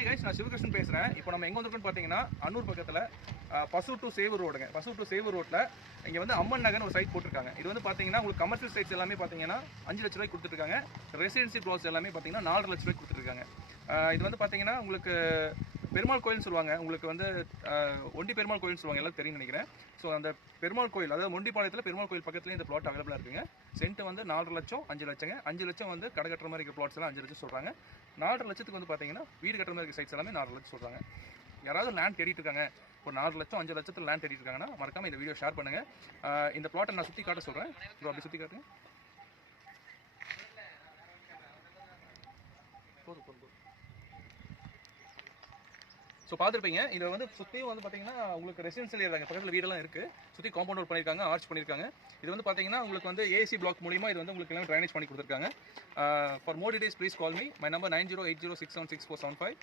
Hi guys, நான் சிவகிருஷ்ணன் பேசுகிறேன். இப்போ நம்ம எங்கே வந்திருக்கோம்னு பார்த்தீங்கன்னா அன்னூர் பக்கத்தில் பசு டு சேவூர் ரோடுங்க. பசு டு சேவூர் ரோட்டில் இங்கே வந்து அம்மன் நகர்னு ஒரு சைட் போட்டிருக்காங்க. இது வந்து பார்த்தீங்கன்னா உங்களுக்கு கமர்ஷியல் சைட்ஸ் எல்லாமே பார்த்தீங்கன்னா 5 லட்ச ரூபாய்க்கு கொடுத்துருக்காங்க. ரெசிடென்சி ப்ளாட்ஸ் எல்லாமே பார்த்தீங்கன்னா 4.5 லட்ச ரூபாய்க்கு கொடுத்துருக்காங்க. இது வந்து பார்த்தீங்கன்னா உங்களுக்கு பெருமாள் கோயில்னு சொல்லுவாங்க. உங்களுக்கு வந்து ஒண்டி பெருமாள் கோயில்னு சொல்லுவாங்க, எல்லாம் தெரியும் நினைக்கிறேன். ஸோ அந்த பெருமாள் கோயில், அதாவது மொண்டிப்பாளையத்தில் பெருமாள் கோயில் பக்கத்துலேயே இந்த பிளாட் அவைலபிளாக இருக்குங்க. சென்ட் வந்து 4.5 லட்சம் 5 லட்சங்க. 5 லட்சம் வந்து கடை கட்டுற மாதிரி இருக்க பிளாட்ஸ் எல்லாம் 5 லட்சம் சொல்கிறாங்க. 4.5 லட்சத்துக்கு வந்து பார்த்தீங்கன்னா வீடு கட்டுற மாதிரி இருக்க சைட்ஸ் எல்லாமே 4 லட்சம் சொல்கிறாங்க. யாராவது லேண்ட் தேடிட்டு இருக்காங்க, ஒரு 4 லட்சம் 5 லட்சத்தில் லேண்ட் தேடிட்டு இருக்காங்கன்னா மறக்காம இந்த வீடியோ ஷேர் பண்ணுங்கள். இந்த பிளாட்டை நான் சுற்றி காட்ட சொல்கிறேன். அப்படி சுற்றி காட்டுங்க. ஸோ பார்த்துருப்பீங்க, இதில் வந்து சுற்றியும் வந்து பார்த்தீங்கன்னா உங்களுக்கு ரெசிடென்சியல் ஏரியா பக்கத்தில் வீடெல்லாம் இருக்குது. சுற்றி காம்பவுண்ட் பண்ணியிருக்காங்க, ஆர்ச் பண்ணியிருக்காங்க. இது வந்து பார்த்தீங்கன்னா உங்களுக்கு வந்து ஏசி பிளாக் மூலிமா இது வந்து உங்களுக்கு எல்லாம் ட்ரைனேஜ் பண்ணி கொடுத்துருக்காங்க. For more details please call me. My number 9080676475.